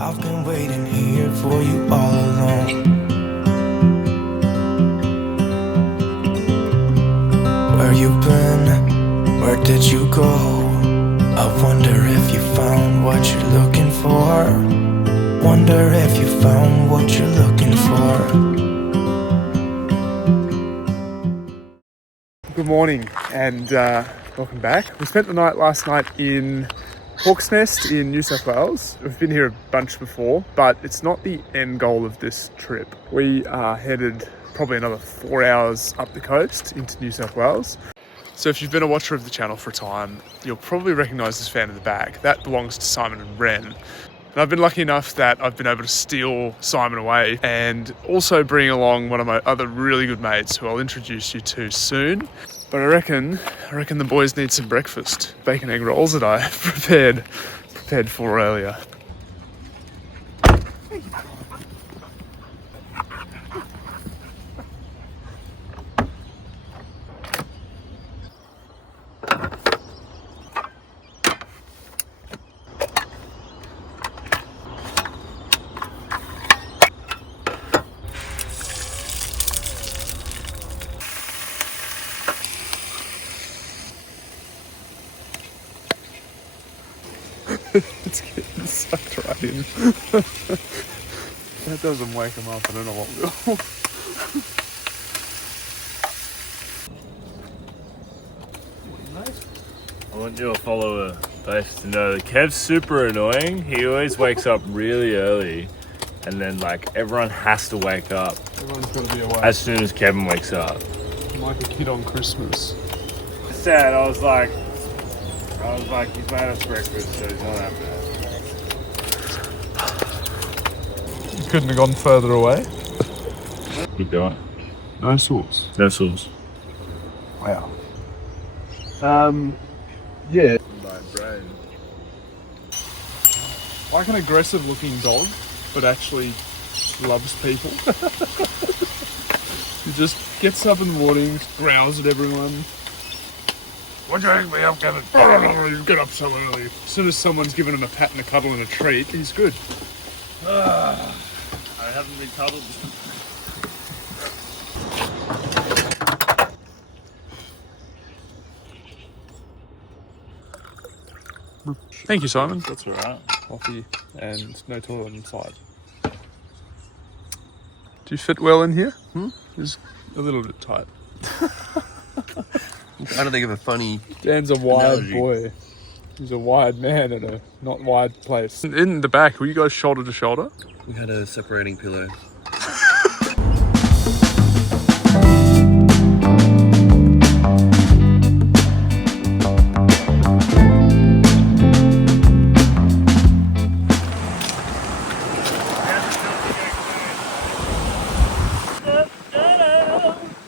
I've been waiting here for you all along. Where you been? Where did you go? I wonder if you found what you're looking for. Wonder if you found what you're looking for. Good morning and welcome back. We spent the night last night in Hawk's Nest in New South Wales. We've been here a bunch before, but it's not the end goal of this trip. We are headed probably another 4 hours up the coast into New South Wales. So if you've been a watcher of the channel for a time, you'll probably recognise this van in the back. That belongs to Simon and Ren. And I've been lucky enough that I've been able to steal Simon away and also bring along one of my other really good mates who I'll introduce you to soon. But I reckon the boys need some breakfast. Bacon egg rolls that I prepared for earlier. It's getting sucked right in. That doesn't wake them up, I don't know what will. I want your follower base to know that Kev's super annoying. He always wakes up really early and then like everyone has to wake up Everyone's got to be awake. as soon as Kevin wakes up. Like a kid on Christmas. Sad, I was like, he's made us breakfast, so he's not that bad. You couldn't have gone further away. Keep going. No sauce. No sauce. Wow. Yeah. My brain. Like an aggressive looking dog, but actually loves people. He just gets up in the morning, growls at everyone. What do you think me? I'm gonna you get up so early. As soon as someone's given him a pat and a cuddle and a treat, he's good. I haven't been cuddled. Thank you, Simon. That's alright. Coffee and no toilet inside. Do you fit well in here? It's a little bit tight. I don't think of a funny. Dan's a wired analogy. boy. He's a wired man in a not wired place. In the back, were you guys shoulder to shoulder? We had a separating pillow.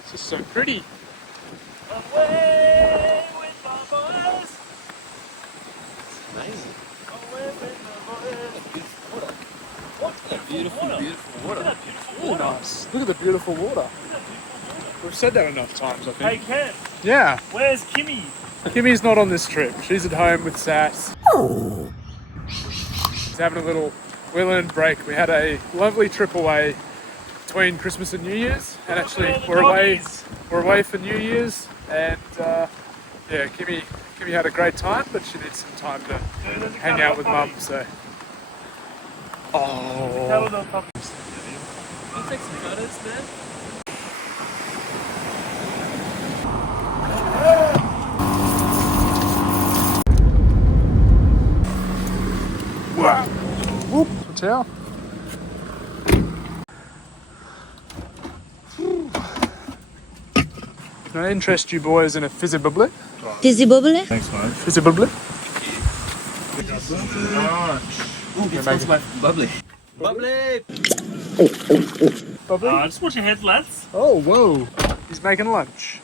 This is so pretty. Away with my boys. Amazing. Away with my boys. Beautiful, beautiful water. Really nice. Look at the beautiful water. We've said that enough times, I Hey think. Ken, Yeah. where's Kimmy? Kimmy's not on this trip. She's at home with Sass. She's having a little well-earned break. We had a lovely trip away between Christmas and New Year's, and actually we're away for New Year's, and yeah, Kimmy had a great time, but she needs some time to hang out with Mum. So, How are the puppies? I'll take some photos, man. wow, whoop, towel. Can I interest you boys in a fizzy bubbly? Fizzy bubbly? Thanks, mate. Fizzy bubbly? It smells like bubbly. Bubbly! Bubbly? Just watch your head, lads. Oh, whoa. He's making lunch.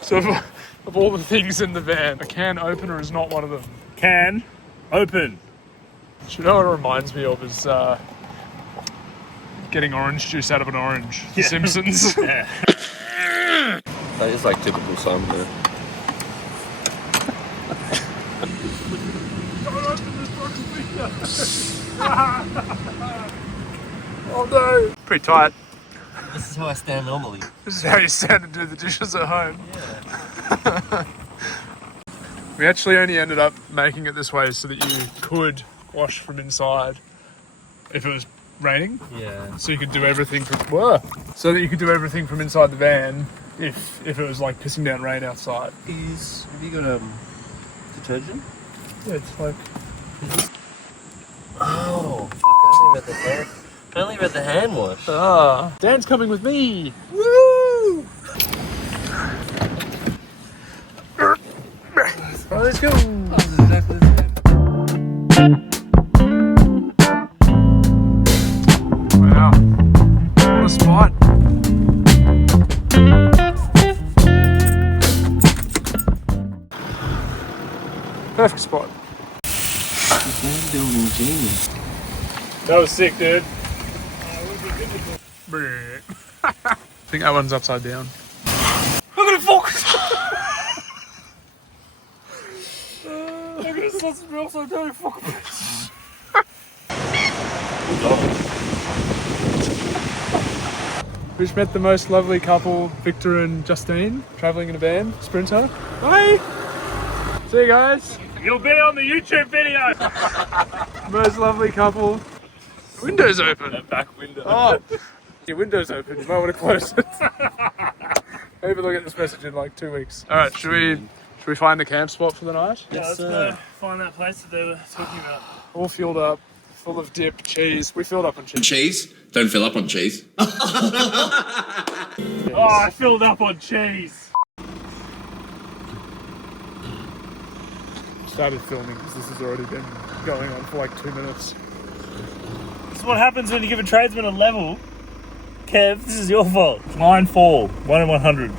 So, of all the things in the van, a can opener is not one of them. Can open. Do you know what it reminds me of is getting orange juice out of an orange. The Simpsons. Yeah. That is like typical Simon there. Don't open this box of beer. Oh no! Pretty tight. This is how I stand normally. This is how you stand and do the dishes at home. Yeah. We actually only ended up making it this way so that you could wash from inside if it was raining. Yeah. So you could do everything from so that you could do everything from inside the van if it was like pissing down rain outside. Have you got detergent? Yeah, it's like Oh, fuck, I only read the hand wash. Dan's coming with me. Woo! Right, let's go. This is exactly the Wow, what a spot. Perfect spot. same. Building genius. That was sick, dude. I think that one's upside down. Look at it focus! Look at it, that's me upside down, fuck. We just met the most lovely couple, Victor and Justine, travelling in a van, Sprinter. Bye! See you guys. You'll be on the YouTube video! Most lovely couple. Windows open. That back window. Oh, your window's open. You might want to close it. Maybe they'll get this message in like 2 weeks. All right, should we find the camp spot for the night? Yeah, let's go find that place that they were talking about. All fueled up, full of dip, cheese. We filled up on cheese. Cheese? Don't fill up on cheese. Oh, I filled up on cheese. Started filming because this has already been going on for like 2 minutes. This is what happens when you give a tradesman a level. Kev, this is your fault. Line 4, 1 in 100.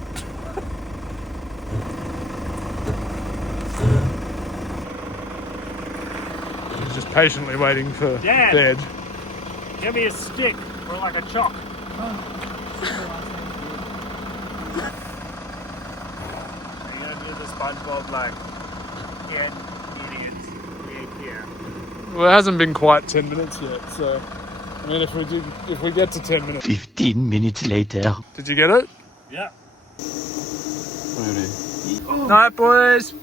He's just patiently waiting for Dad. bed. Give me a stick or like a chalk. Are you gonna do the SpongeBob like get idiots here? Well, it hasn't been quite 10 minutes yet, so I mean, if we get to 10 minutes. 15 minutes later. Did you get it? Yeah. Night, boys.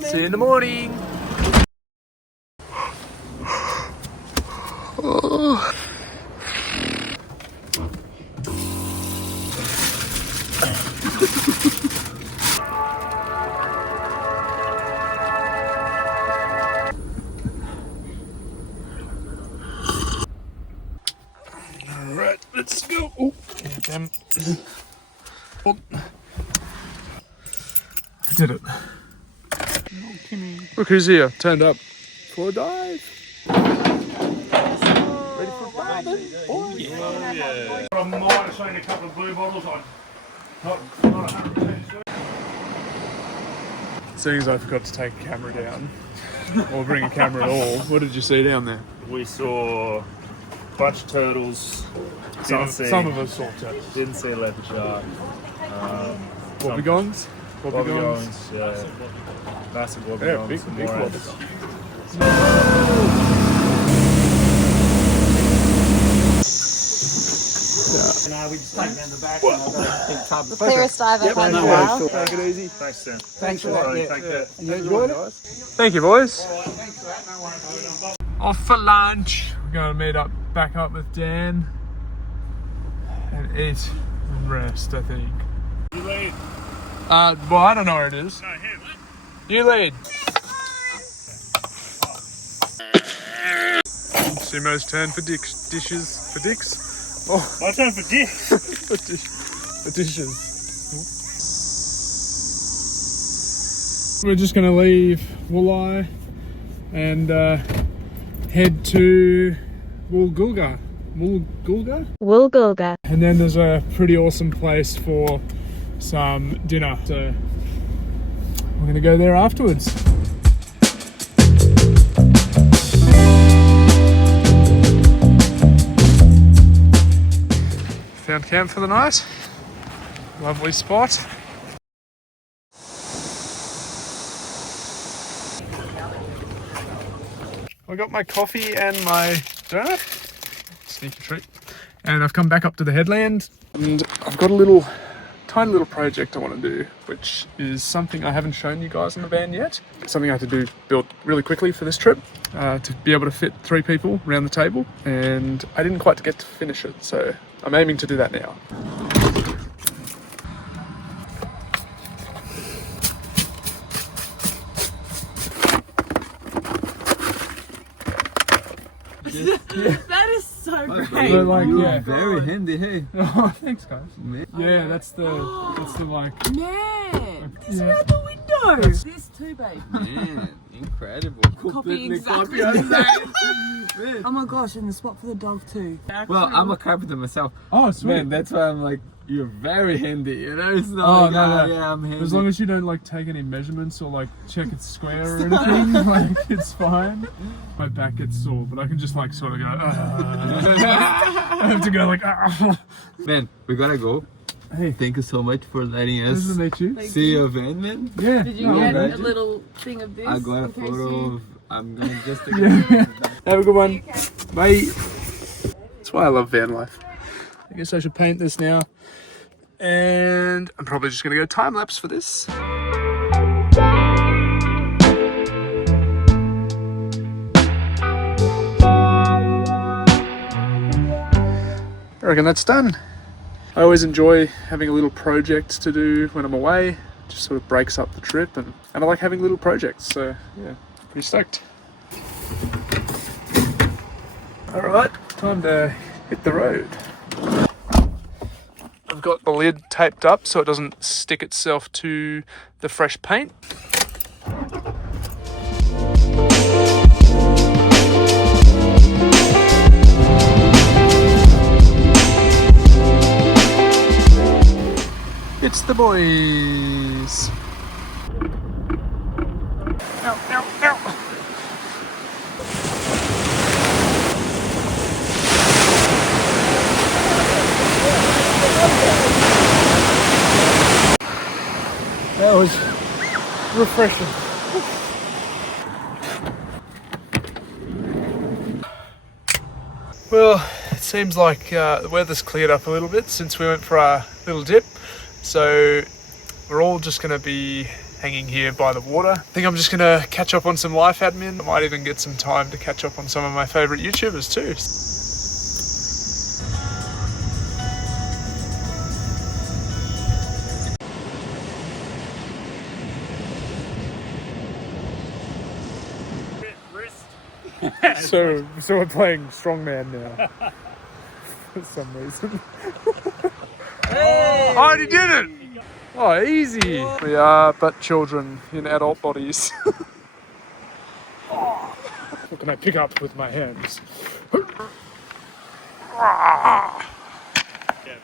See you in the morning. Alright, let's go. Oh, damn. Oh. I did it. Look who's here, turned up for a dive. Ready for a dive? Oh, yeah. I might have seen a couple of blue bottles on. Not 100% sure. Seeing as I forgot to take a camera down, or bring a camera at all, what did you see down there? We saw a bunch of turtles. Some of us saw turtles. Didn't see a leopard shark. Wobbegons? Wobbegons, yeah. Massive wobbegons. Yeah, big moraines. We just take down the back. The clearest dive I've had in a while. Take it easy. Thanks, Sam. Thanks for that. Yeah. Take that. You enjoyed it? Thank you, boys. Off for lunch. We're going to meet up, back up with Dan and eat and rest, I think. You lead. Well, I don't know where it is. No, him. You lead. Simo's turn for dishes. For dicks? Oh, My turn for dicks. for dishes. We're just going to leave Woolleye and head to Woolgoolga. Woolgoolga. And then there's a pretty awesome place for some dinner. So we're going to go there afterwards. Found camp for the night. Lovely spot. I got my coffee and my donut. Sneaky treat. And I've come back up to the headland and I've got a tiny little project I want to do, which is something I haven't shown you guys in the van yet. It's something I had to build really quickly for this trip to be able to fit 3 people around the table, and I didn't quite get to finish it, so I'm aiming to do that now. That is so great. But like, yeah. Very handy, hey. Oh, thanks guys. Man. Yeah, that's the like. Man, this is Yeah. out the window. This too, babe. Man, incredible. Copy exactly. Oh my gosh, and the spot for the dog too. Well, I'm a carpenter myself. Oh, sweet. Man, that's why I'm like, you're very handy, you know? It's not yeah, I'm handy. As long as you don't like take any measurements or like check it's square or anything, like it's fine. My back gets sore, but I can just like sort of go. I have to go like. Man, we gotta go. Hey, Thank you so much for letting us nice to meet you. see your van, man. Yeah. Did you get a little thing of this? I got a in case photo you- of, I'm gonna just Have a good one. Bye. That's why I love van life. I guess I should paint this now. And I'm probably just gonna go time lapse for this. I reckon that's done. I always enjoy having a little project to do when I'm away. It just sort of breaks up the trip, and I like having little projects, so yeah, pretty stoked. Alright, time to hit the road. I've got the lid taped up so it doesn't stick itself to the fresh paint. It's the boys. Ow, ow, ow. That was refreshing. Well, it seems like the weather's cleared up a little bit since we went for our little dip. So we're all just going to be hanging here by the water. I think I'm just going to catch up on some life admin. I might even get some time to catch up on some of my favourite YouTubers too. So we're playing strongman now. For some reason. I already did it! Oh, easy! We are but children in adult bodies. What can I pick up with my hands? Yeah,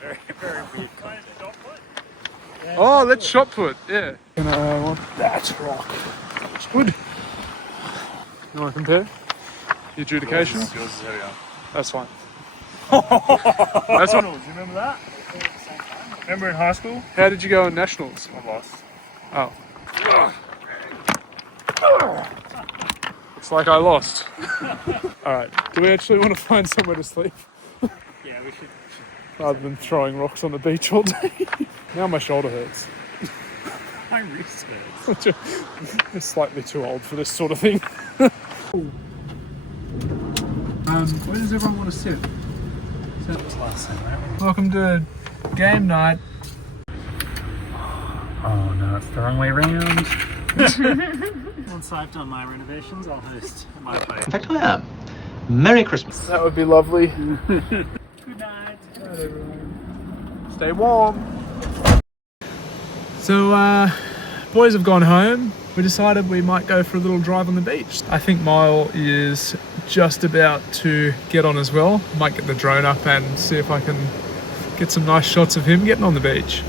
very, very weird. Kind of shot put. Oh, let's shot put, yeah. And I want that rock. That's good. You want to compare? The adjudication? Yours is heavier. That's fine. That's what. Do you remember that? Remember in high school? How did you go in nationals? I lost. Oh. Looks like I lost. Alright, do we actually want to find somewhere to sleep? Yeah, we should. Rather than throwing rocks on the beach all day? Now my shoulder hurts. My wrist hurts. I'm slightly too old for this sort of thing. Where does everyone want to sit? Welcome to game night. Oh no, it's the wrong way around. Once I've done my renovations, I'll host my play. In fact, I am. Merry Christmas. That would be lovely. Good night. Alright, everyone. Stay warm. So, boys have gone home. We decided we might go for a little drive on the beach. I think Mile is just about to get on as well. Might get the drone up and see if I can get some nice shots of him getting on the beach.